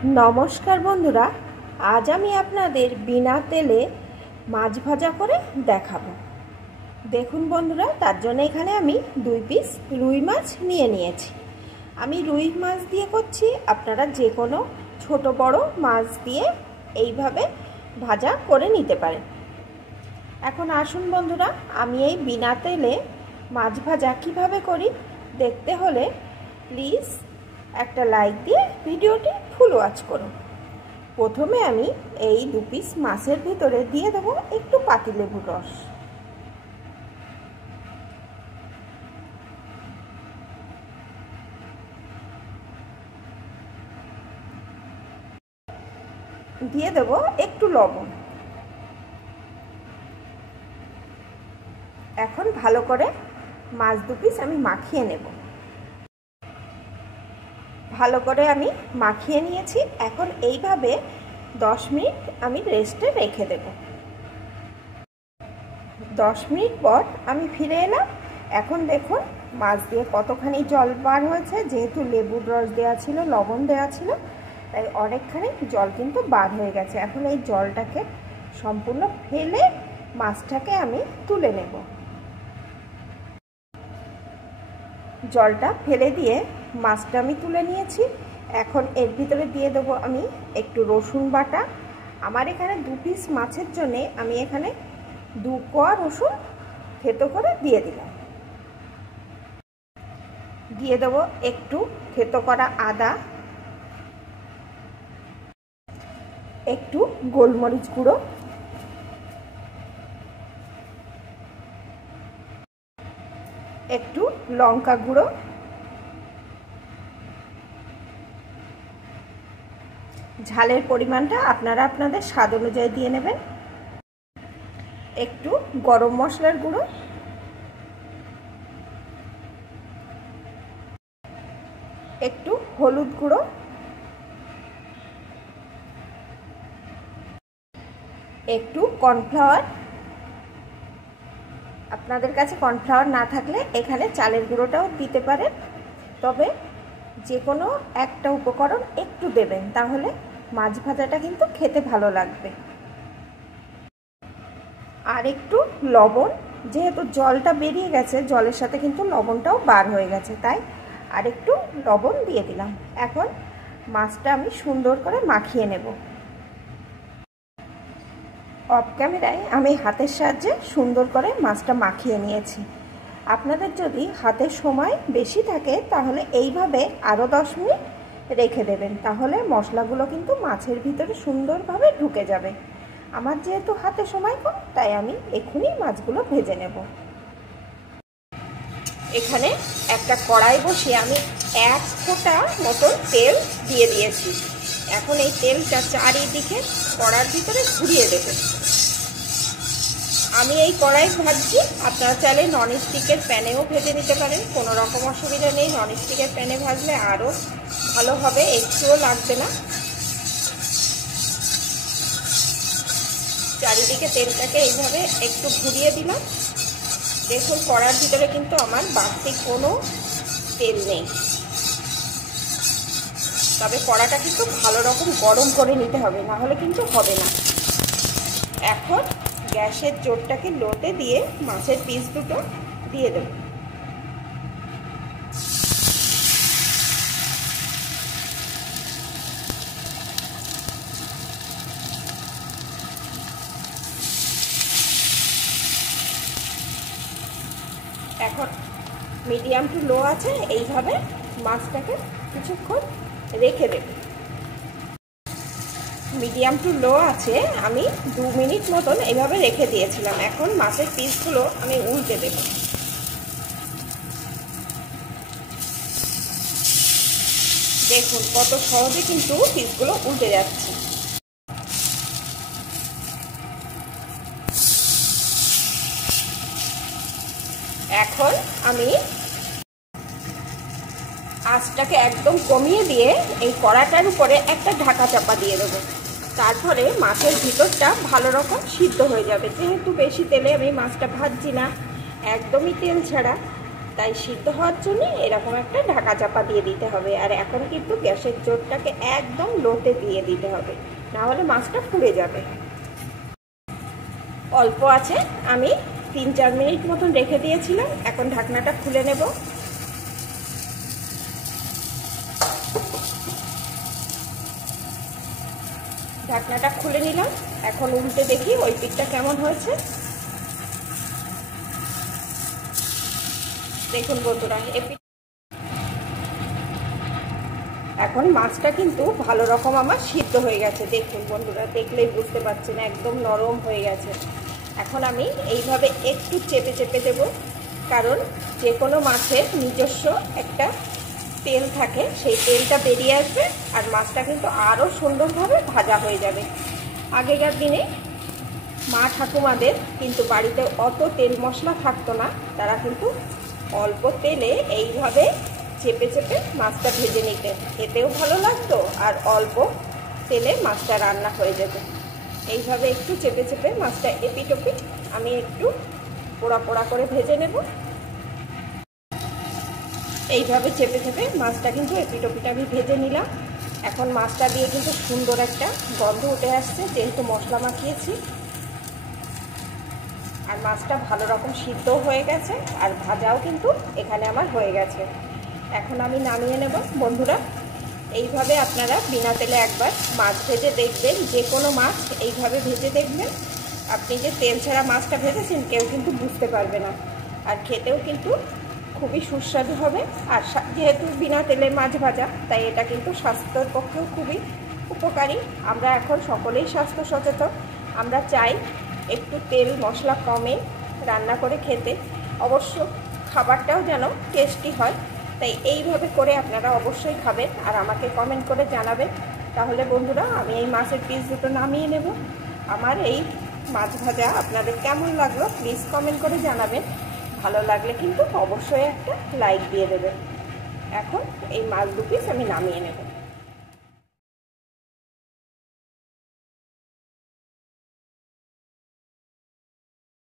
নমস্কার বন্ধুরা, আজ আমি আপনাদের বিনা তেলে মাছ ভাজা করে দেখাবো। দেখুন বন্ধুরা, তার জন্য এখানে আমি 2 পিস রুই মাছ নিয়ে নিয়েছি। আমি রুই মাছ দিয়ে করছি, আপনারা যে কোনো ছোট বড় মাছ দিয়ে এইভাবে ভাজা করে নিতে পারেন। এখন আসুন বন্ধুরা, আমি এই বিনা তেলে মাছ ভাজা কিভাবে করি দেখতে হলে প্লিজ একটা লাইক দিয়ে ভিডিওটি ফুল ওয়াচ করুন। প্রথমে আমি এই 2 পিস মাছের ভিতরে দিয়ে দেবো একটু পাতিলেবুর রস। দিয়ে দেবো একটু লবণ। এখন ভালো করে মাছ 2 পিস আমি মাখিয়ে নেব। ভালো করে আমি মাখিয়ে নিয়েছি। এখন এইভাবে 10 মিনিট আমি রেস্টে রেখে দেব। 10 মিনিট পর আমি ফিরে এলাম। এখন দেখুন মাছ দিয়ে কতখানি জল বার হয়েছে। যেহেতু লেবুর রস দেওয়া ছিল, লবণ দেওয়া ছিল, তাই অনেকখানি জল কিন্তু বার হয়ে গেছে। এখন এই জলটাকে সম্পূর্ণ ফেলে মাছটাকে আমি তুলে নেব। জলটা ফেলে দিয়ে মাছটা আমি তুলে নিয়েছি। এখন এর ভিতরে দিয়ে দেবো আমি একটু রসুন বাটা। আমার এখানে 2 পিস মাছের জন্য আমি এখানে 2 কোয়া রসুন থেতো করে দিয়ে দিলাম। দিয়ে দেবো একটু থেতো করা আদা, একটু গোলমরিচ গুঁড়ো, একটু লঙ্কা গুঁড়ো, ঝালের পরিমাণটা আপনারা আপনাদের স্বাদ অনুযায়ী দিয়ে নেবেন। একটু গরম মশলার গুঁড়ো, একটু হলুদ গুঁড়ো, একটু কর্নফ্লাওয়ার। আপনাদের কাছে কর্নফ্লাওয়ার না থাকলে এখানে চালের গুঁড়োটাও দিতে পারেন, তবে যে কোনো একটা উপকরণ একটু দেবেন, তাহলে মাছ ভাজাটা কিন্তু খেতে ভালো লাগবে। আর একটু লবণ, যেহেতু জলটা বেরিয়ে গেছে, জলের সাথে কিন্তু লবণটাও বার হয়ে গেছে, তাই আর একটু লবণ দিয়ে দিলাম। এখন মাছটা আমি সুন্দর করে মাখিয়ে নেব। অফ ক্যামেরায় আমি হাতের সাহায্যে সুন্দর করে মাছটা মাখিয়ে নিয়েছি। আপনাদের যদি হাতের সময় বেশি থাকে তাহলে এইভাবে আরও 10 মিনিট রেখে দেবেন, তাহলে মশলাগুলো কিন্তু মাছের ভিতরে সুন্দরভাবে ঢুকে যাবে। আমার যেহেতু হাতে সময় কম, তাই আমি এখনই মাছগুলো ভেজে নেব। এখানে একটা কড়াই বসিয়ে আমি 1 ফোঁটা মতন তেল দিয়ে দিয়েছি। এখন এই তেলটা চারিদিকে কড়ার ভিতরে ঘুরিয়ে দেবেন। আমি এই কড়াই ভাজছি, আপনারা চাইলে ননস্টিকের প্যানেও ভেজে নিতে পারেন, কোনো রকম অসুবিধা নেই। ননস্টিকের প্যানে ভাজলে আরও ভালো হবে, একটুও লাগবে না। চারিদিকে তেলটাকে এইভাবে একটু ঘুরিয়ে দিলাম। দেখুন কড়ার ভিতরে কিন্তু আমার বাড়তি কোনো তেল নেই, তবে কড়াটা কিন্তু ভালো রকম গরম করে নিতে হবে, না হলে কিন্তু হবে না। এখন গ্যাসের জোরটাকে লোতে দিয়ে মাছের পিস দুটো দিয়ে দেব। এখন মিডিয়াম টু লো আছে, এইভাবে মাছটাকে কিছুক্ষণ রেখে দেব। মিডিয়াম টু লো আছে, আমি 2 মিনিট মতন এইভাবে রেখে দিয়েছিলাম। এখন মাছের পিসগুলো আমি উল্টে দেব। দেখুন কত সহজে কিন্তু পিসগুলো উল্টে যাচ্ছে। এখন আমি আঁচটাকে একদম কমিয়ে দিয়ে এই কড়াটার উপরে একটা ঢাকা চাপা দিয়ে দেবো। তারপরে মাছের ভিতরটা ভালো রকম সিদ্ধ হয়ে যাবে। যেহেতু বেশি তেলে আমি মাছটা ভাজছি না, একদমই তেল ছাড়া, তাই সিদ্ধ হওয়ার জন্য এরকম একটা ঢাকা চাপা দিয়ে দিতে হবে। আর এখন কিন্তু গ্যাসের জোরটাকে একদম লোতে দিয়ে দিতে হবে, না হলে মাছটা পুড়ে যাবে। অল্প আছে, আমি 3-4 মিনিট মতন রেখে দিয়েছিলাম। এখন ঢাকনাটা খুলে নেব। ঢাকনাটা খুলে নিলাম। এখন উল্টে দেখি ওই পিঠটা কেমন হয়েছে। দেখুন বন্ধুরা, এখন মাছটা কিন্তু ভালো রকম আমার সিদ্ধ হয়ে গেছে। দেখুন বন্ধুরা, দেখলেই বুঝতে পারছেন একদম নরম হয়ে গেছে। এখন আমি এইভাবে একটু চেপে চেপে দেব, কারণ যে কোনো মাছের নিজস্ব একটা তেল থাকে, সেই তেলটা বেরিয়ে আসবে আর মাছটা কিন্তু আরও সুন্দরভাবে ভাজা হয়ে যাবে। আগেকার দিনে মা ঠাকুমাদের কিন্তু বাড়িতে অত তেল মশলা থাকতো না, তারা কিন্তু অল্প তেলে এইভাবে চেপে চেপে মাছটা ভেজে নিতেন। খেতেও ভালো লাগতো আর অল্প তেলে মাছটা রান্না হয়ে যেত। এইভাবে একটু চেপে চেপে মাছটা এপিট ওপিট আমি একটু পোড়া পোড়া করে ভেজে নেব। এইভাবে চেপে চেপে মাছটা কিন্তু এপিট ওপিট আমি ভেজে নিলাম। এখন মাছটা দিয়ে কিন্তু সুন্দর একটা গন্ধ উঠে আসছে, যেহেতু মশলা মাখিয়েছি। আর মাছটা ভালো রকম সিদ্ধও হয়ে গেছে আর ভাজাও কিন্তু এখানে আমার হয়ে গেছে। এখন আমি নামিয়ে নেব। বন্ধুরা, এইভাবে আপনারা বিনা তেলে একবার মাছ ভেজে দেখবেন। যে কোনো মাছ এইভাবে ভেজে দেখবেন, আপনি যে তেল ছাড়া মাছটা ভেজেছেন কেউ কিন্তু বুঝতে পারবে না। আর খেতেও কিন্তু খুবই সুস্বাদু হবে। আর যেহেতু বিনা তেলের মাছ ভাজা, তাই এটা কিন্তু স্বাস্থ্যের পক্ষেও খুবই উপকারী। আমরা এখন সকলেই স্বাস্থ্য সচেতন। আমরা চাই একটু তেল মশলা কমে রান্না করে খেতে, অবশ্য খাবারটাও যেন টেস্টি হয়। তাই এইভাবে করে আপনারা অবশ্যই খাবেন আর আমাকে কমেন্ট করে জানাবেন। তাহলে বন্ধুরা, আমি এই মাছের পিস দুটো নামিয়ে নেব। আমার এই মাছ ভাজা আপনাদের কেমন লাগলো প্লিজ কমেন্ট করে জানাবেন। ভালো লাগলে কিন্তু অবশ্যই একটা লাইক দিয়ে দেবেন। এখন এই মাছ দু পিস আমি নামিয়ে নেব।